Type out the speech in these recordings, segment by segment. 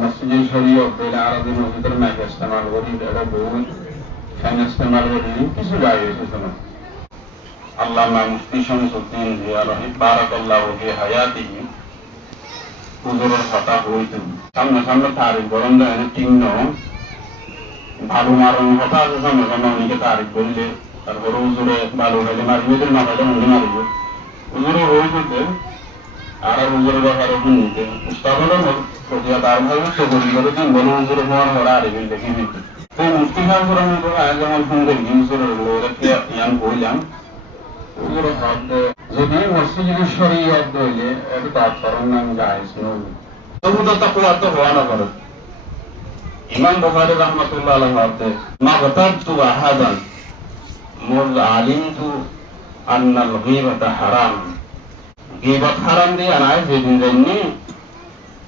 মসজিদের শরীয়ত বলে আরবি মসজিদের ম্যাক ইস্তেমাল করি এটা বহু ফ্যান ইস্তেমাল করি কিছু যায় হয়েছে না আল্লামা মুফতি শামসুদ্দিন জিয়া রহিম বারাকাল্লাহু ফি হায়াতিহি হুজুরের কথা হইতো সামনে সামনে তারিখ বরং এনে তিন ভালো মারণ কথা আছে সামনে সামনে অনেকে তারিখ বললে তারপরে হুজুরে ভালো হইলে মারিবে না হইলে মনে মারিব হুজুরে হইতে আর হুজুরের ব্যাপারে শুনতে উস্তাদরা প্রতিয়া তার ভাবে সবরি করে দিন বলে হুজুরে হওয়ার হরা আরে বিল দেখি দিতে তো মুফতি সাহেব করে আমি আজ আমার ফোন করি হুজুরের লোকে ইয়ান কইলাম হুজুর হদ যদি মসজিদের শরীয়ত বলে এটা তার ফরমান জায়েজ নয় তবু তো তাকওয়া তো হওয়া না করে ইমাম বুখারী রাহমাতুল্লাহ আলাইহি হদে মাগতাবতু আহাদান মুল আলিমতু আন্নাল গীবাতা হারাম গীবত হারাম দিয়ে আনায় যেদিন জানি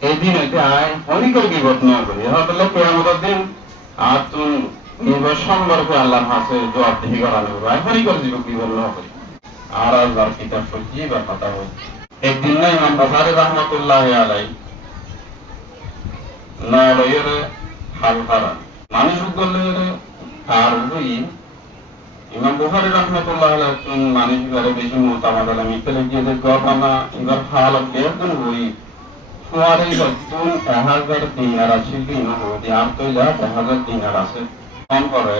এই দিন এতে আয় অনেকের গীবত না করি হয়তো কিয়ামতের দিন আর তুমি গীবত সম্পর্কে আল্লাহর কাছে জবাবদিহি করানো হবে অনেকের জীবন গীবত না করি আর আল্লাহর কিতাব সত্যি বা কথা হয় একদিন না ইমাম বুখারী রাহমাতুল্লাহ আলাইহি নয়ের হাল হারাম মানুষ বললে আর ওই ইমাম বুখারী রাহমাতুল্লাহ আলাইহি মানুষ করে বেশি মতামত আলাম ইতলে যে গবানা ইবার হালত বেতন হই ফুয়ারে বতুন 1000 দিনার আছে কি না হতে আর তো যা 1000 দিনার আছে কম করে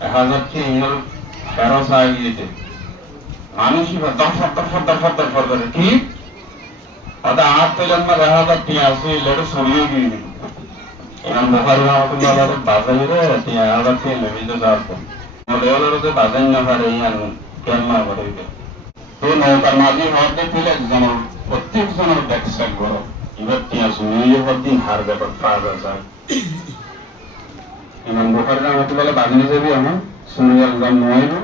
1000 কি ইমার ফেরস আইতে মানুষই বা 10 করে ঠিক আদা আর তো জন্ম 1000 টি আছে লেড়ে সরিয়ে গিয়ে ইমাম বুখারী রাহমাতুল্লাহ আলাইহি বাজারে 1000 টি লেবিতে যাচ্ছে মলেওয়ালারতে বাজান না পারে ইয়ান কেমন করে তো নৌকার মাঝি হতে ফেলে যেমন প্রত্যেক জনের ব্যাকসাইড বড় এবার টিয়া শুনিয়ে হদিন হার ব্যাপার পাওয়া যায় ইমাম বুখারী রাহমাতুল্লাহ বাজিনে যাবি আমার সুনিয়াল গান নয় না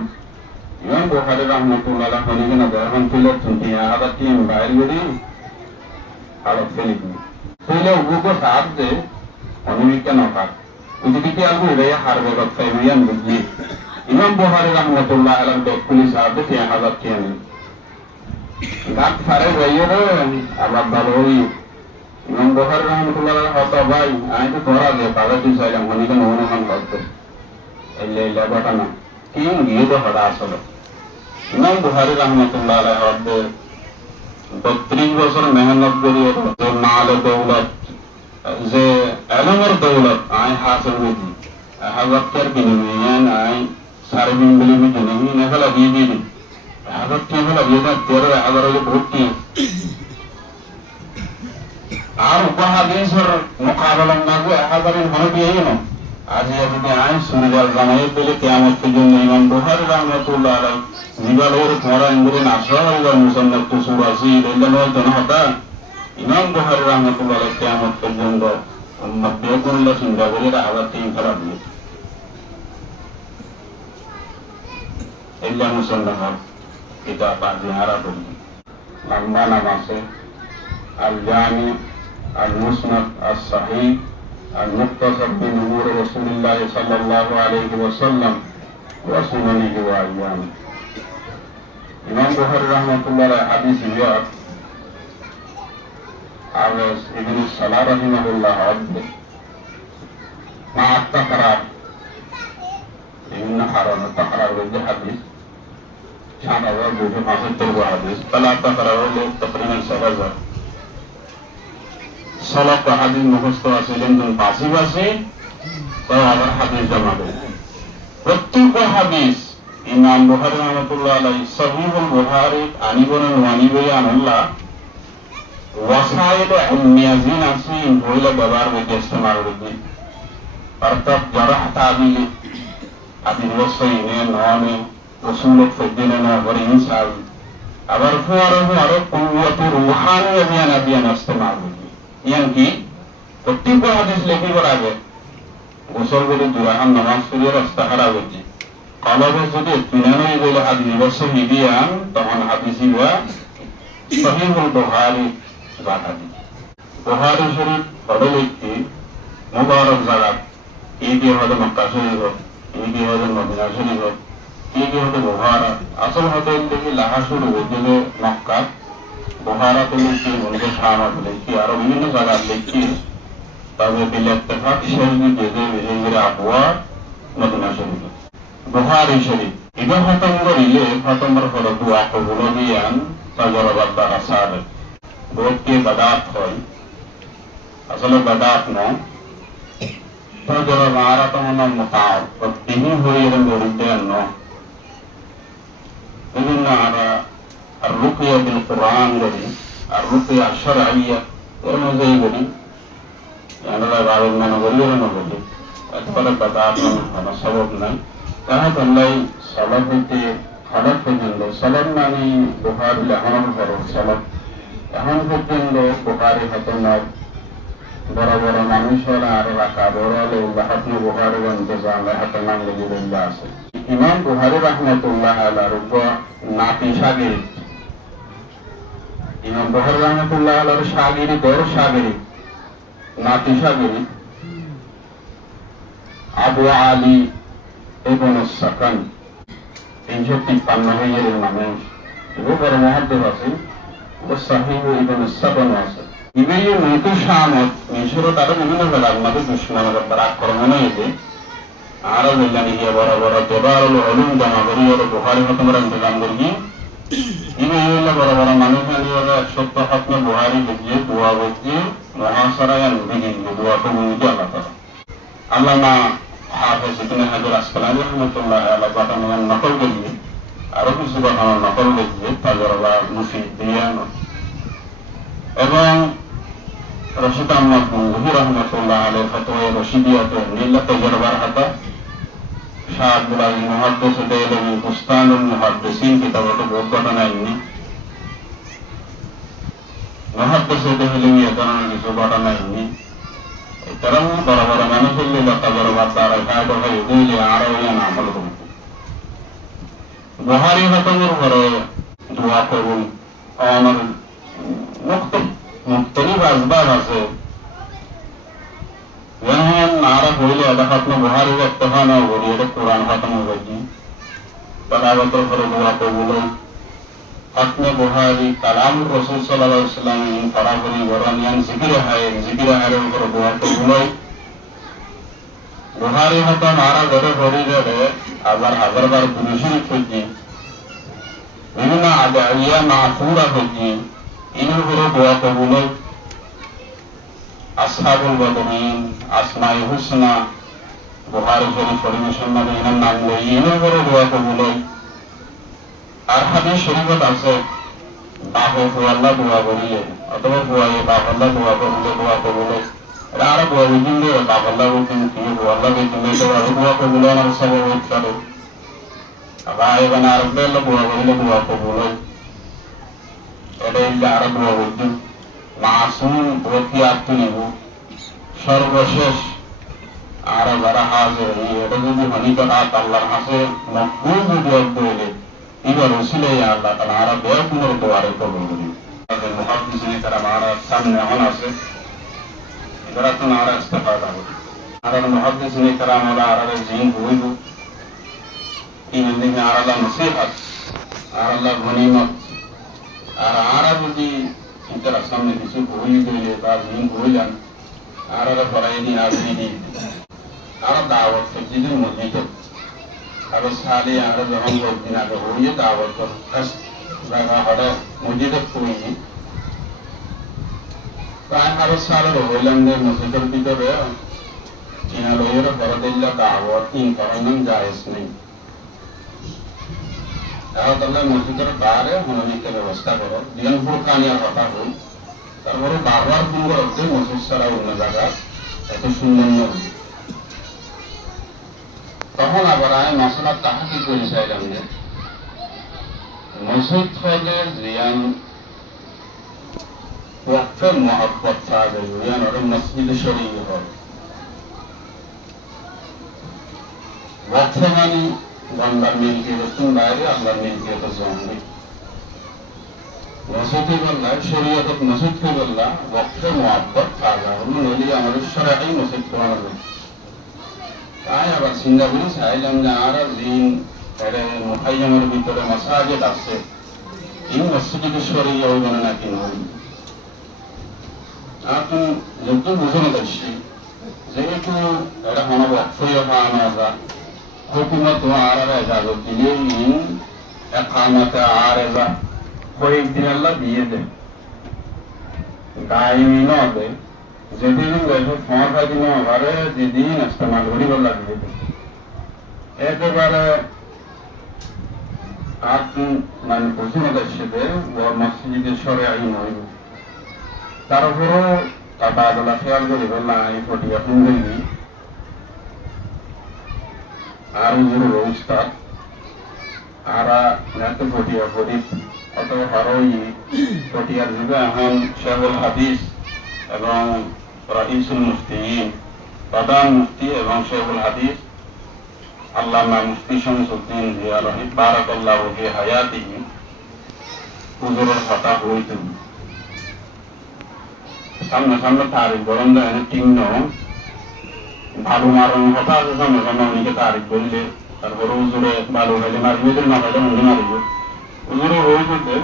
ইমাম বুখারী রাহমাতুল্লাহ হনিকে না যখন ফেলে টিয়া আবার টিম বাইরে গড়ি আলো ফেলি ফেলে উগো সাথ দে অনিমিকা নকা উদিকে আলু রে হার ব্যাপার ফাইবিয়ান বুঝলি ইমাম বুখারী রাহমাতুল্লাহ আলাইহি বেকুলি সাহেব 1000 টিয়া গাত ফারে রইরে আবার ভালোই ইমাম বুখারী রাহমাতুল্লাহ আলাইহি হতো ভাই আমি তো ধরা দে পাগল তুই চাইলাম অনেক অনুমান করতে এই ঘটনা কি গিয়ে তো হঠাৎ আসলো ইমাম বুখারী রাহমাতুল্লাহ আলাইহি হতো 32 বছর মেহনত করি যে মাল দৌলত যে এলমের দৌলত আই হাসিল হইছি হাজার বিনিময়ে আই সাড়ে 3 বলি বিনিময়ে নেফালা দিয়ে দিই হাজার কি হলো বিনা 13000 হলে ভর্তি আর উপহাদিসের মোকাবেলা না গো 1000 এর মনে দিয়ে না আজ যদি আই সুনিদাল জানাই বলে কিয়ামত পর্যন্ত ইমাম বুখারী রাহমাতুল্লাহ আলাইহি জিবালের ধরা ইংরে নাসরা মুসান্নাফ কুসুর আছে এলেনো জনহতা ইমাম বুখারী রাহমাতুল্লাহ আলাইহি কিয়ামত পর্যন্ত উম্মত বেকুল্লাহ চিন্তা করে 1003 খারাপ দিয়ে এলা মুসান্নাফ কিতাব আজিহারা বলি লম্বা নাম আছে আল জামি আল মুসনাদ আস সাহিহ আল মুক্তাসার বিন উমুর রাসূলুল্লাহ সাল্লাল্লাহু আলাইহি ওয়াসাল্লাম ওয়া সুনানিহি ওয়া আইয়ামি ইমাম বুখারী রাহমাতুল্লাহ আলাইহি হাদিস রিওয়ায়াত আওয়াজ ইবনে সালাহ রাহিমাহুল্লাহ আদে মা আত-তাকরার ইবনে হারাম তাকরার ওই হাদিস शान और दूसरे मासिक तरह हदीस तलाक का करार लोग तकरीबन 7000 का हदीस मुखस्त আসলেন কোন পাশাপাশি তো আবার হাদিস জমা দেয় প্রত্যেক হাদিস ইমাম বুখারী রাহমাতুল্লাহ আলাইহি সহিহুল বুখারী আনিবন ওয়ানিবি আনাল্লাহ ওয়াসাইল উম্মিয়াজিন আসি হইলা ব্যবহার করতে ইস্তেমাল করতে অর্থাৎ জারাহ তাবিল আদি ওয়াসাইনে নামে উসুলত ফদিনা না করে ইনসাল আবার ফুয়ারো কুওয়াতু রূহানিয়া বিয়ান ইস্তেমাল করতে ইয়ান কি প্রত্যেক হাদিস লেখিবার আগে গোসল করে দুরাহান নামাজ পড়ে ইস্তেখারা করতে কলবে যদি তিনানই বলে হাদিস বসে মিডিয়ান তখন হাদিসই ওয়া সহিহুল বুখারী বাহাদি বুখারী শরীফ পড়ে লিখতে মুবারক জায়গা এই দিয়ে হলো মক্কা শরীফ এই দিয়ে হলো মদিনা শরীফ এই দিয়ে হলো বুখারা আসল হতে দেখি লাহা শুরু হয়ে মক্কা বহারাতে লিখি, মনে শাহাদ লিখি, আরো বিভিন্ন জায়গায় লিখি। তবে বিলেত্তেফাক শরীফ যেতে বেশি আবহাওয়া মদিনা শরীফ বুখারী শরীফ ইবা খতম করিলে খতমের পরে দোয়া কবুল দিয়ান তাজরবাদ দ্বারা সার বহুতকে বাদাত হয়, আসলে বাদাত নয়। তাজর মারাত মন মুতাব তিনি হয়ে এর গরিবেন ন বিভিন্ন আর রুকিয়া বিল কোরআন করি, আর রুকিয়া শরঈয়া এর মধ্যে করি আমরা বারো মনে করি এর মধ্যে এতটা বাদাত না সবব নাই। তাহা আল্লাহ সালাদ হইতে খারাপ পর্যন্ত সালাদ মানে বুখারী এখন খরচ সালাদ এখন পর্যন্ত বুখারী খতমের বড় বড় মানুষেরা আর রাখা বড় হাতনে বুখারী ইন্তজাম হাতে নাম লিখিল্লা আছে। ইমাম বুখারী রাহমাতুল্লাহ আলাইহির উপর নাতি শাগিরিদ, ইমাম বুখারী রাহমাতুল্লাহ আলাইহির শাগিরিদ বড় শাগিরিদ নাতি শাগিরিদ আবু আলী ইবনে সাকান 353 হিজরির মানুষ, এও বড় মুহাদ্দিস আছে। ও সাহিহ ইবনে সাকান আছে। ইবেই নতুন শামত মিশরত আরো বিভিন্ন জায়গার মধ্যে দুশ্মনের উপর আক্রমণ হয়েছে। আরো বললেন গিয়ে বড় বড় জবারুল উলুম জমা করি ওর বুখারী খতমের ইন্তজাম করি। ইবেই হইলে বড় বড় মানুষ নিয়ে 170 খতমে বুখারী লিখিয়ে দোয়া বলছে মহাসারায় নবী দোয়া কবুল দিয়ে আল্লাহ তাআলা। আল্লামা হাফেজ ইবনে হাজার আসকালানী রাহমাতুল্লাহ আলাইহি ঘটনার নকল করিয়ে আরো কিছু ঘটনার নকল করিয়ে তাজরবা মুফিদ দিয়ান এবং রশিদ আহমদ গঙ্গোহী রাহমাতুল্লাহ আলাইহি ফতোয়া রশিদিয়াতে নীলা তাজরবার হাতা শাহ আব্দুল আলী মুহাদ্দিস দেলভী বুস্তানুল মুহাদ্দিসিন কিতাবতে বহুত ঘটনা এমনি মুহাদ্দিস দেলভী এতনা কিছু ঘটনা এমনি কারণ বড় বড় মানুষের লোক তাজরবার দ্বারা কায়দা হয়ে দিলে আরো আমল করতে বুখারী খতমের পরে দোয়া কবুল আমার মুক্তলিফ আসবাব আছে। যেমন আরা হইলে এটা খতম বুখারী ইত্তেফা না করি এটা কোরআন খতম হয়েছি তালাওয়াতের পরে দোয়া কবুল খতমে বুখারী কালামুর রাসূল সাল্লাল্লাহু আলাইহি ওয়াসাল্লাম পড়া করি বরানিয়ান জিকিরে হায়ের উপর দোয়া কবুল বুখারী খতম আরা ধরে পড়ি গেলে আবার হাজারবার দুরূদ শরীফ পড়ছি, বিভিন্ন আদিয়া মাহফুরা পড়ছি, ইনের উপরে দোয়া কবুল। আসহাবুল বদরিন আসমায়ে হুসনা বুখারী শরীফ পরিবেশন করে ইনার নাম লই ইনের উপরে দোয়া কবুল। আর হাদিস শরীফত আছে বাপে আল্লাহ দোয়া করিয়ে অথবা বুয়ায়ে বাপ আল্লাহ দোয়া করিলে দোয়া কবুল। এটা আরো দোয়া বুঝিলে বাপ আল্লাহ বুঝিন কি আল্লাহ বুঝিলে তো আরো দোয়া কবুল আমার সব হইতে পারে। আবার এখানে আর দোয়া করিলে দোয়া কবুল। এটা ইল্লা আরো দোয়া বুঝিন মাসুম প্রতি আত্মনিব সর্বশেষ আর যারা হাজির এটা যদি হনিকট আল্লাহর হাসে মকবুল যদি হইলে এবার ওসিলে আল্লাহ তাআলা আর বেকুমর দোয়ারে কবুল করি। মুহাদ্দিসিনে কারাম আর সামনে এখন আছে এরা তো আর ইস্তেফাদা করে আর মুহাদ্দিসিনে কারাম আর জিন হইব এই দিনে আর আল্লাহ নসিহত আর আল্লাহ গনিমত আর যদি ইনতার সামনে কিছু হই দিলে বা জিন হইলাম আর পড়াই দিন দিন আর দাওয়াত দিন মসজিদ আর সালে আর যখন দিন আগে হইয়ে দাওয়াত জায়গা হলে মসজিদে কই প্রায় আরো সালের হইলাম যে মসজিদের ভিতরে চিনা লইয়ের বড় দিল্লা দাওয়াত তিন করানো জায়েজ নেই। তাহলে মসজিদের বাইরে হনমিকে ব্যবস্থা করো দিন ফুরকানিয়ার কথা হই তারপরে বারবার ফোন করতে মসজিদ ছাড়া অন্য জায়গা এত সুন্দর নয়। তখন আবার আমি মশলা তাহা কি করে চাইলাম যে মসজিদ ফজের জিয়ান ওয়াক্ফের মহব্বত থাকে জিয়ান ওর মসজিদে শরীর হয় ওয়াক্ফে মানে বান্দার মিলকে রতুন বাইরে আল্লাহর মিলকে তো জমবে মসজিদে বললা শরীয়ত মসজিদকে বললা ওয়াক্ফে মহব্বত থাকে নইলে আমাদের শরঈ মসজিদ করা হবে। তাই আবার চিন্তা করি চাইলাম যে আর দিন মুখাইয়ামের ভিতরে মাসাজিদ আছে এই মসজিদে শরীয় ওইখানে নাকি নয় আপনি যত বুঝে যাচ্ছি যেহেতু এটা কোনো বক্তব্য পাওয়া যায় হুকুমত আর এজাজত দিলে একামতে আর এজা কয়েকদিন আল্লাহ দিয়ে দেয় গায়ে নবে যেদিন গেছে ফোঁড়া দিন ঘরে যেদিন ইস্তেমাল করি বলা দিয়ে দেয় একেবারে আপনি মানে বুঝে যাচ্ছে যে মসজিদের সরে আইন হইব তারপরও তাবাদলা খেয়াল করি বললাম এই ফটিয়া শুনবেনি আর উজুর উস্তাদ আরা এত ফটিয়া করি অত হরই ফটিয়ার যুগে এখন শেখুল হাদিস এবং রাইসুল মুফতিন প্রধান মুফতি এবং শেখুল হাদিস আল্লামা মুফতি শামসুদ্দিন জিয়া রহিম বারাকাল্লাহু ফি হায়াতিহি হুজুরের কথা হইতো সামনে সামনে তারিখ বরং চিহ্ন ভালো মারণ কথা আছে সামনে সামনে অনেকে তারিখ বললে তারপরে হুজুরে ভালো হইলে মারবে না হইলে মনে মারিব হুজুরে হয়ে যেতে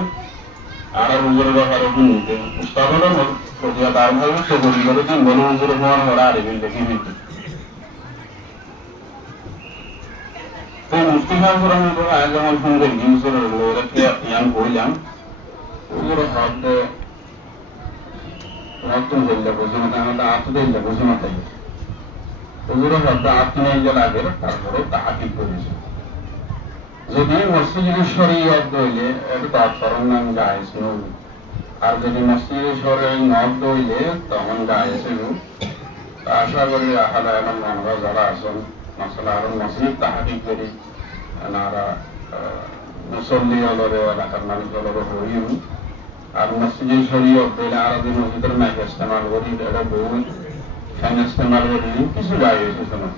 আর হুজুরের ব্যাপারে শুনতে উস্তাদ হলো প্রতিয়া তার ভাবে সে বলি করে দিন বলে হুজুরে হওয়ার হওয়ার আরে বিলতে কি নিতে তো মুফতি সাহেব আমি যেমন ফোন করি হুজুরের লোককে ইয়ান বললাম হুজুর হদ রক্তম হইলে বুঝে না আমাদের আত্মদে হইলে বুঝে না তাই হুজুরের হদ আত্মীয় লাগে তারপরে তাহাকি করেছে যদি মসজিদ শরীয়ত হইলে এটা তো আচরণ নাম জায়েজ নয় আর যদি মসজিদ শরীয়ত নদ হইলে তখন জায়েজ হইব আশা করি আহালা এমন আমরা যারা আছেন মশলা আর মসজিদ তাহাকি করি এনারা মুসল্লি হলরে এলাকার মানুষ হলরে হইম আর মসজিদে শরীয়ত হইলে আর যদি মসজিদের নাকি ইস্তেমাল করি এটা বহু ফ্যান ইস্তেমাল করি কিছু জায়েজ হইছে না